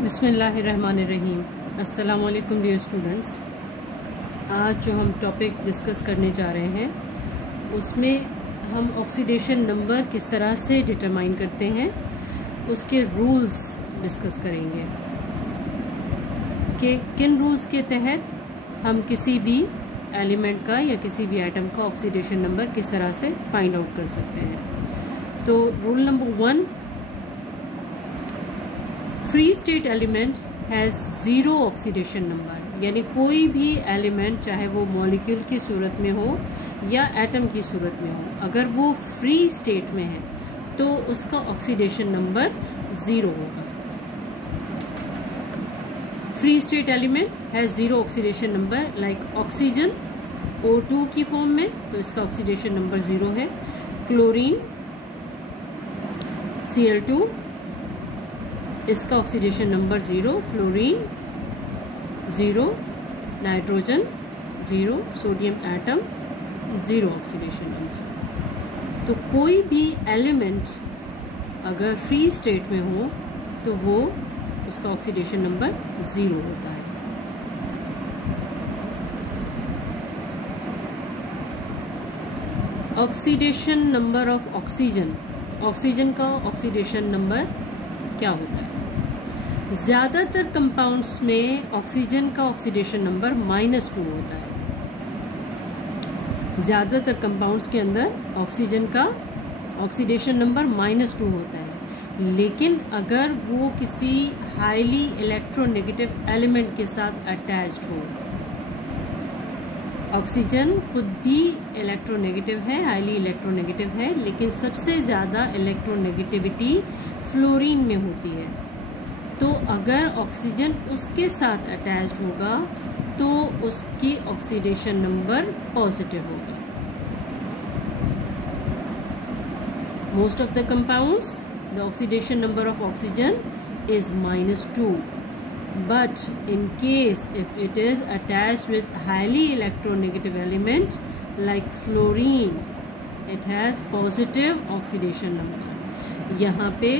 बिस्मिल्लाहिर्रहमानिर्रहीम। अस्सलाम वालेकुम डियर स्टूडेंट्स। आज जो हम टॉपिक डिस्कस करने जा रहे हैं उसमें हम ऑक्सीडेशन नंबर किस तरह से डिटरमाइन करते हैं उसके रूल्स डिस्कस करेंगे कि किन रूल्स के तहत हम किसी भी एलिमेंट का या किसी भी एटम का ऑक्सीडेशन नंबर किस तरह से फाइंड आउट कर सकते हैं। तो rule number 1, free state element has zero oxidation number, यानी कोई भी एलिमेंट चाहे वो मॉलिक्यूल की सूरत में हो या एटम की सूरत में हो, अगर वो फ्री स्टेट में है तो उसका ऑक्सीडेशन नंबर 0 होगा। Free state element has zero oxidation number, like oxygen O2 की फॉर्म में, तो इसका ऑक्सीडेशन नंबर 0 है। क्लोरीन Cl2, इसका oxidation number 0। Fluorine 0, nitrogen 0, sodium atom 0 oxidation number. तो कोई भी एलिमेंट अगर फ्री स्टेट में हो तो वो उसका ऑक्सीडेशन नंबर 0 होता है। Oxidation number of oxygen, oxygen का ऑक्सीडेशन नंबर क्या होता है? ज्यादातर कंपाउंड्स में ऑक्सीजन का ऑक्सीडेशन नंबर -2 होता है। ज्यादातर कंपाउंड्स के अंदर ऑक्सीजन का ऑक्सीडेशन नंबर -2 होता है, लेकिन अगर वो किसी हाईली इलेक्ट्रोनेगेटिव एलिमेंट के साथ अटैच्ड हो, ऑक्सीजन खुद भी इलेक्ट्रोनेगेटिव है, हाईली इलेक्ट्रोनेगेटिव है, लेकिन सबसे ज्यादा इलेक्ट्रोनेगेटिविटी फ्लोरीन में होती है। तो अगर ऑक्सीजन उसके साथ अटैच्ड होगा तो उसकी ऑक्सीडेशन नंबर पॉजिटिव होगा। Most of the compounds the oxidation number of oxygen is -2, but in case if it is attached with highly electronegative element like fluorine, it has positive oxidation number। यहाँ पे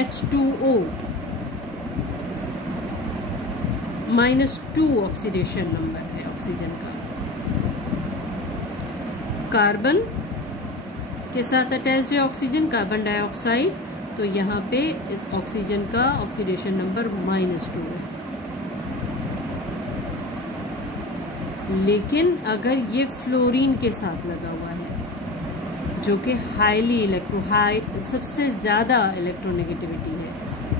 H2O -2 oxidation number है oxygen का। Carbon के साथ attached है oxygen, carbon dioxide, तो यहाँ पे इस ऑक्सीजन का ऑक्सीडेशन नंबर -2 है। लेकिन अगर ये फ्लोरीन के साथ लगा हुआ है जो कि हाई सबसे ज्यादा इलेक्ट्रोनेगेटिविटी है इसकी,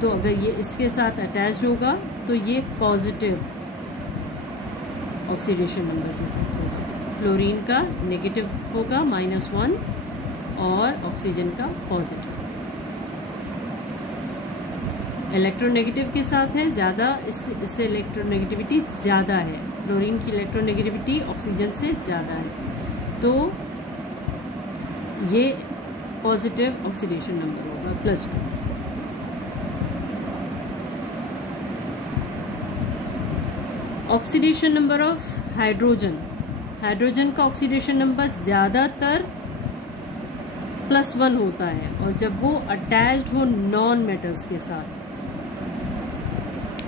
तो अगर ये इसके साथ अटैच्ड होगा तो ये पॉजिटिव ऑक्सीडेशन नंबर के साथ होगा। फ्लोरीन का नेगेटिव होगा -1 और ऑक्सीजन का पॉजिटिव। इलेक्ट्रोनेगेटिव के साथ है ज्यादा, इससे इलेक्ट्रोनेगेटिविटी ज्यादा है। फ्लोरीन की इलेक्ट्रोनेगेटिविटी ऑक्सीजन से ज्यादा है, तो ये पॉजिटिव ऑक्सीडेशन नंबर होगा +2। Oxidation number of hydrogen, hydrogen का ऑक्सीडेशन नंबर ज्यादातर +1 होता है, और जब वो अटैच्ड हो नॉन मेटल्स के साथ,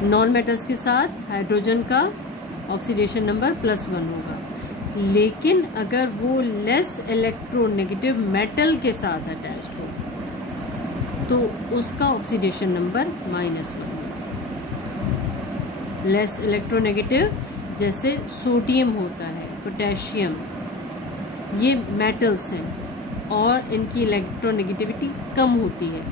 नॉन मेटल्स के साथ हाइड्रोजन का ऑक्सीडेशन नंबर +1 होगा। लेकिन अगर वो लेस इलेक्ट्रोनेगेटिव मेटल के साथ अटैच्ड हो तो उसका ऑक्सीडेशन नंबर -1 होगा। लेस इलेक्ट्रोनेगेटिव जैसे सोडियम होता है, पोटेशियम, ये मेटल्स हैं और इनकी इलेक्ट्रोनेगेटिविटी कम होती है,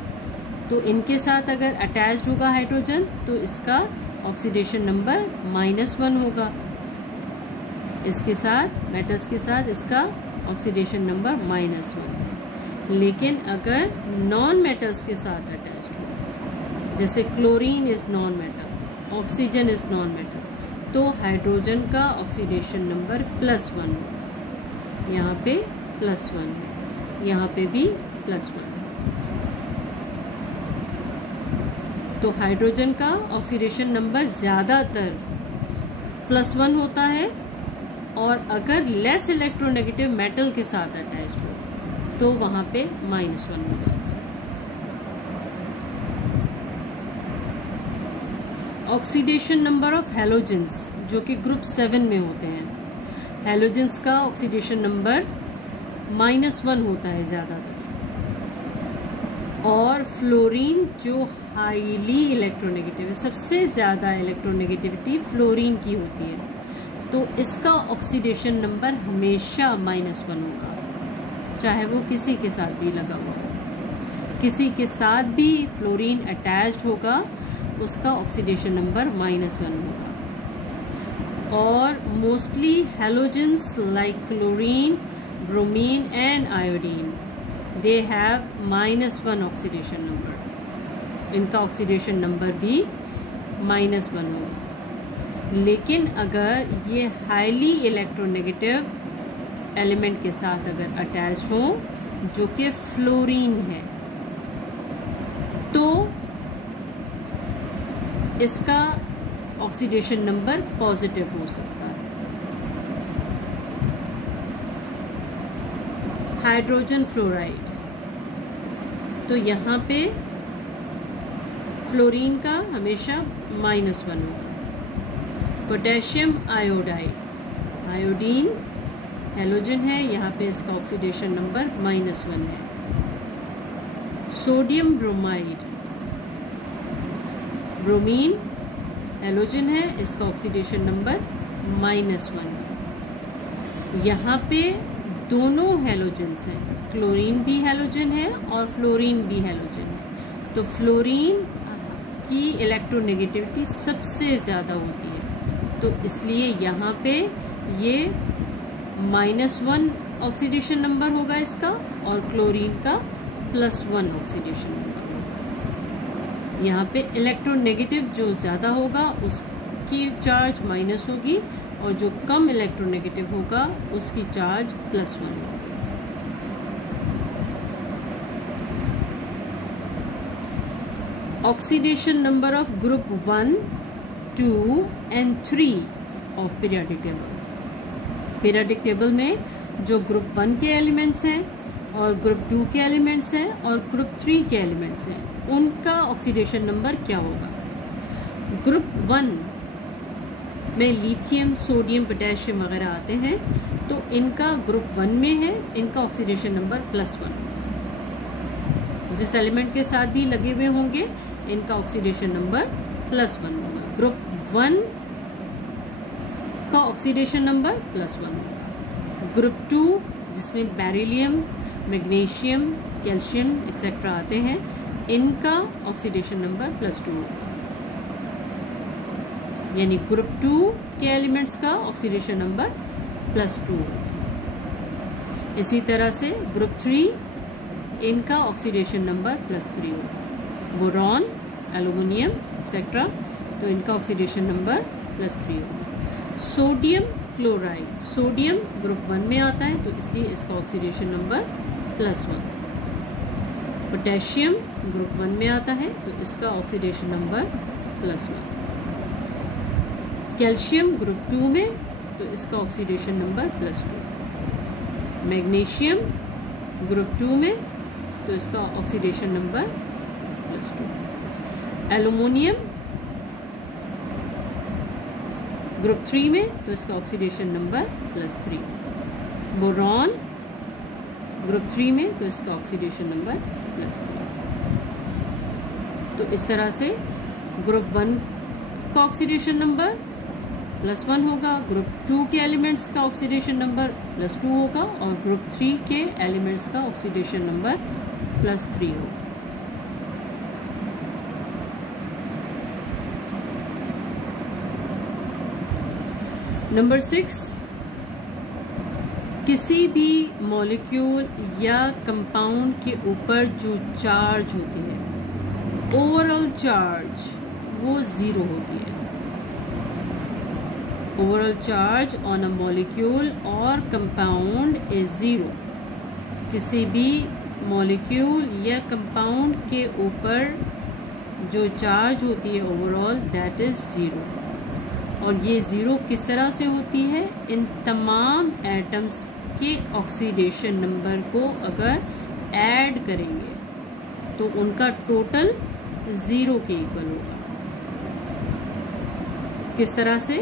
तो इनके साथ अगर अटैच्ड होगा हाइड्रोजन तो इसका ऑक्सीडेशन नंबर -1 होगा। इसके साथ मेटल्स के साथ इसका ऑक्सीडेशन नंबर -1 है। लेकिन अगर नॉन मेटल्स के साथ अटैच्ड हो, जैसे chlorine is non metal, oxygen is non metal, तो हाइड्रोजन का ऑक्सीडेशन नंबर +1 होगा। यहाँ पे +1 है, यहाँ पे भी +1 है। तो हाइड्रोजन का ऑक्सीडेशन नंबर ज्यादातर +1 होता है, और अगर लेस इलेक्ट्रोनेगेटिव मेटल के साथ अटैच्ड हो तो वहां पे -1 हो जाता है। ऑक्सीडेशन नंबर ऑफ हैलोजेंस जो कि ग्रुप 7 में होते हैं। हैलोजेंस का ऑक्सीडेशन नंबर -1 होता है ज़्यादातर, और फ्लोरीन जो हाईली इलेक्ट्रोनेगेटिव है, सबसे ज़्यादा इलेक्ट्रोनेगेटिविटी फ्लोरीन की होती है, तो इसका ऑक्सीडेशन नंबर हमेशा -1 होगा, चाहे वो किसी के साथ भी लगा हो। किसी के साथ भी फ्लोरीन अटैच्ड होगा, उसका ऑक्सीडेशन नंबर -1 होगा। और mostly halogens like chlorine, bromine and iodine, they have -1 oxidation number. इनका ऑक्सीडेशन नंबर भी -1 होगा। लेकिन अगर ये हाईली इलेक्ट्रोनेगेटिव एलिमेंट के साथ अगर अटैच हो, जो कि फ्लोरीन है, तो इसका ऑक्सीडेशन नंबर पॉजिटिव हो सकता है। हाइड्रोजन फ्लोराइड, तो यहाँ पे फ्लोरीन का हमेशा -1 होगा। पोटेशियम आयोडाइड, आयोडीन हैलोजन है, यहाँ पे इसका ऑक्सीडेशन नंबर -1 है। सोडियम ब्रोमाइड, ब्रोमीन हैलोजन है, इसका ऑक्सीडेशन नंबर -1 है। यहाँ पे दोनों हैलोजेंस हैं, क्लोरीन भी हैलोजन है और फ्लोरीन भी हैलोजन है, तो फ्लोरीन की इलेक्ट्रोनेगेटिविटी सबसे ज़्यादा होती है, तो इसलिए यहाँ पे ये -1 ऑक्सीडेशन नंबर होगा इसका, और क्लोरीन का +1 ऑक्सीडेशन नंबर होगा। यहाँ पे इलेक्ट्रोनेगेटिव जो ज़्यादा होगा उसकी चार्ज माइनस होगी, और जो कम इलेक्ट्रोनेगेटिव होगा उसकी चार्ज +1 होगी। Oxidation number of group 1, 2 and 3 of periodic table. Periodic table में जो ग्रुप 1 के एलिमेंट्स हैं और ग्रुप 2 के एलिमेंट्स हैं और ग्रुप 3 के एलिमेंट्स हैं, उनका ऑक्सीडेशन नंबर क्या होगा। ग्रुप 1 में लिथियम, सोडियम, पोटेशियम वगैरह आते हैं, तो इनका ग्रुप 1 में है, इनका ऑक्सीडेशन नंबर +1। जिस एलिमेंट के साथ भी लगे हुए होंगे इनका ऑक्सीडेशन नंबर +1 होगा। ग्रुप 1 का ऑक्सीडेशन नंबर +1 होगा। ग्रुप 2 जिसमें बेरिलियम, मैग्नीशियम, कैल्शियम एक्सेट्रा आते हैं, इनका ऑक्सीडेशन नंबर +2 होगा। यानी ग्रुप 2 के एलिमेंट्स का ऑक्सीडेशन नंबर +2 होगा। इसी तरह से ग्रुप 3 इनका ऑक्सीडेशन नंबर +3 होगा। बोरॉन, एल्युमिनियम एक्सेट्रा, तो इनका ऑक्सीडेशन नंबर +3 होगा। सोडियम क्लोराइड, सोडियम ग्रुप 1 में आता है, तो इसलिए इसका ऑक्सीडेशन नंबर +1। पोटेशियम ग्रुप 1 में आता है, तो इसका ऑक्सीडेशन नंबर +1। कैल्शियम ग्रुप 2 में, तो इसका ऑक्सीडेशन नंबर +2। मैग्नीशियम ग्रुप 2 में, तो इसका ऑक्सीडेशन नंबर +2। एल्युमिनियम ग्रुप 3 में, तो इसका ऑक्सीडेशन नंबर +3। बोरॉन ग्रुप 3 में, तो इसका ऑक्सीडेशन नंबर +3। तो इस तरह से ग्रुप 1 का ऑक्सीडेशन नंबर +1 होगा, ग्रुप 2 के एलिमेंट्स का ऑक्सीडेशन नंबर +2 होगा, और ग्रुप 3 के एलिमेंट्स का ऑक्सीडेशन नंबर +3 होगा। नंबर 6, किसी भी मॉलिक्यूल या कंपाउंड के ऊपर जो चार्ज होती है, ओवरऑल चार्ज, वो 0 होती है। Overall charge on a molecule और कंपाउंड इज 0। किसी भी मॉलिक्यूल या कंपाउंड के ऊपर जो चार्ज होती है ओवरऑल, दैट इज 0। और ये 0 किस तरह से होती है, इन तमाम एटम्स के ऑक्सीडेशन नंबर को अगर ऐड करेंगे तो उनका टोटल 0 के इक्वल होगा। किस तरह से?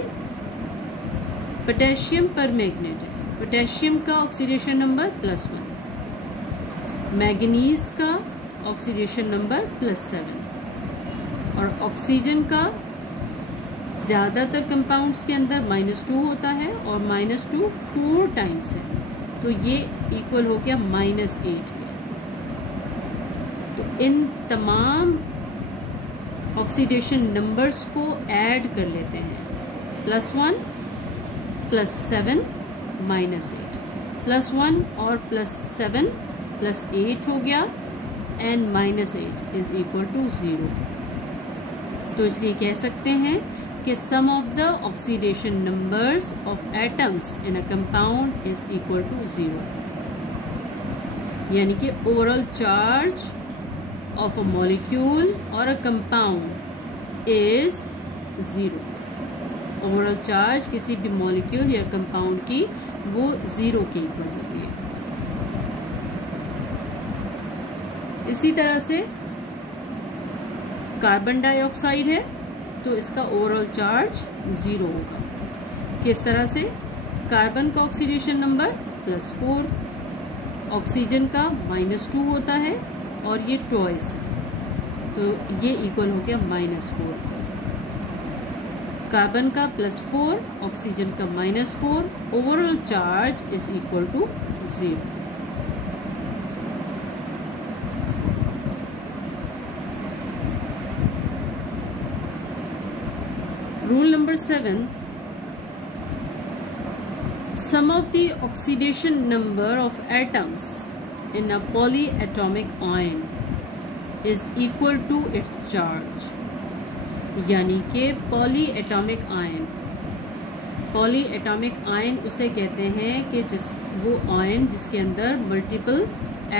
पोटेशियम पर मैग्नेट है, पोटेशियम का ऑक्सीडेशन नंबर +1, मैग्नीज का ऑक्सीडेशन नंबर +7, और ऑक्सीजन का ज़्यादातर कंपाउंड्स के अंदर -2 होता है और -2 4 टाइम्स है, तो ये इक्वल हो गया -8 के। तो इन तमाम ऑक्सीडेशन नंबर्स को ऐड कर लेते हैं, +1 +7 -8, +1 और +7 +8 हो गया, एंड -8 इज इक्वल टू 0। तो इसलिए कह सकते हैं कि sum of the oxidation numbers of atoms in a compound is equal to 0, यानी कि overall charge of a molecule or a compound is 0। Overall charge किसी भी मॉलिक्यूल या कंपाउंड की वो 0 के इक्वल होती है। इसी तरह से कार्बन डाइऑक्साइड है तो इसका ओवरऑल चार्ज 0 होगा। किस तरह से? कार्बन का ऑक्सीडेशन नंबर +4, ऑक्सीजन का -2 होता है और ये ट्वाइस है, तो ये इक्वल हो गया -4। कार्बन का +4, ऑक्सीजन का -4, overall charge is equal to 0। Rule number 7, sum of the oxidation number of atoms in a polyatomic ion is equal to its charge, यानी कि polyatomic ion उसे कहते हैं कि वो आयन जिसके अंदर मल्टीपल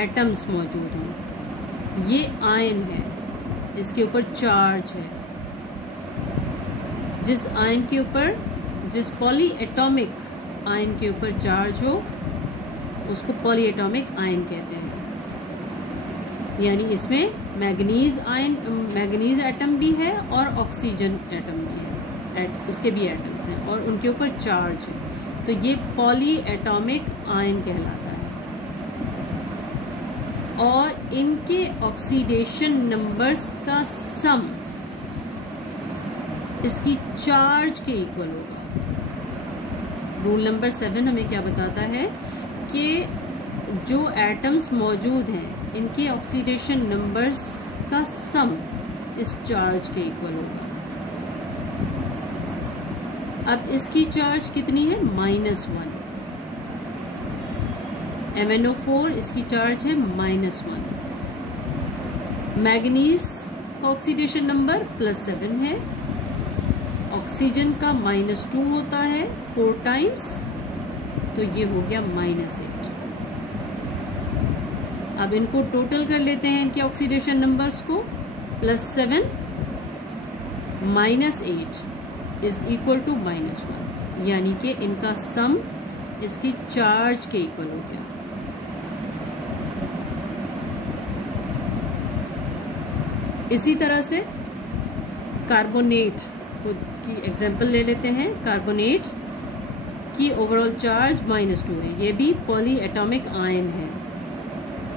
एटम्स मौजूद हों। ये आयन है, इसके ऊपर चार्ज है। जिस आयन के ऊपर, जिस पॉलीएटॉमिक आयन के ऊपर चार्ज हो उसको पॉलीएटॉमिक आयन कहते हैं। यानी इसमें मैग्नीज एटम भी है और ऑक्सीजन एटम भी है, उसके भी एटम्स हैं और उनके ऊपर चार्ज है, तो ये पॉलीएटॉमिक आयन कहलाता है। और इनके ऑक्सीडेशन नंबर्स का सम इसकी चार्ज के इक्वल होगा। रूल नंबर 7 हमें क्या बताता है कि जो एटम्स मौजूद हैं इनके ऑक्सीडेशन नंबर्स का सम इस चार्ज के इक्वल होगा। अब इसकी चार्ज कितनी है? -1। MnO4 इसकी चार्ज है -1। मैग्नीज का ऑक्सीडेशन नंबर +7 है, ऑक्सीजन का -2 होता है 4 टाइम्स, तो ये हो गया -8। अब इनको टोटल कर लेते हैं, इनके ऑक्सीडेशन नंबर्स को, +7 -8 इज इक्वल टू -1, यानी कि इनका सम इसकी चार्ज के इक्वल हो गया। इसी तरह से कार्बोनेट की एग्जांपल ले लेते हैं। कार्बोनेट की ओवरऑल चार्ज -2 है, ये भी पॉलीएटॉमिक आयन है,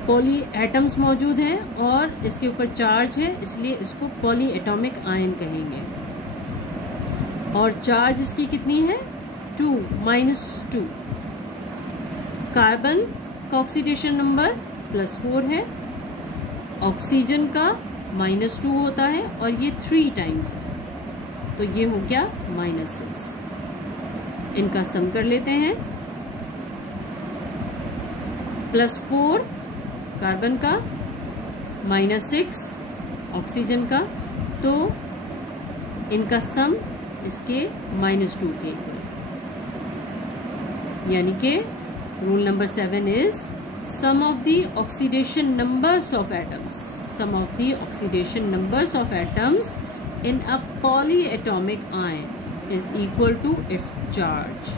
पॉली एटम्स मौजूद हैं और इसके ऊपर चार्ज है, इसलिए इसको पॉलीएटॉमिक आयन कहेंगे। और चार्ज इसकी कितनी है? 2 -2। कार्बन का ऑक्सीडेशन नंबर +4 है, ऑक्सीजन का -2 होता है और ये 3 टाइम्स है, तो ये हो गया -6। इनका सम कर लेते हैं, +4 कार्बन का, -6 ऑक्सीजन का, तो इनका सम इसके -2 के इक्वल। यानी कि rule number 7 is sum of the oxidation numbers of atoms, sum of the oxidation numbers of atoms in a polyatomic ion is equal to its charge.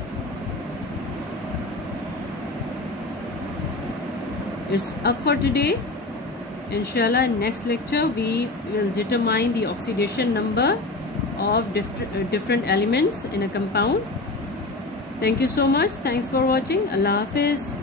It's up for today. Inshallah, in next lecture we will determine the oxidation number of different elements in a compound. Thank you so much. Thanks for watching. Allah Hafiz.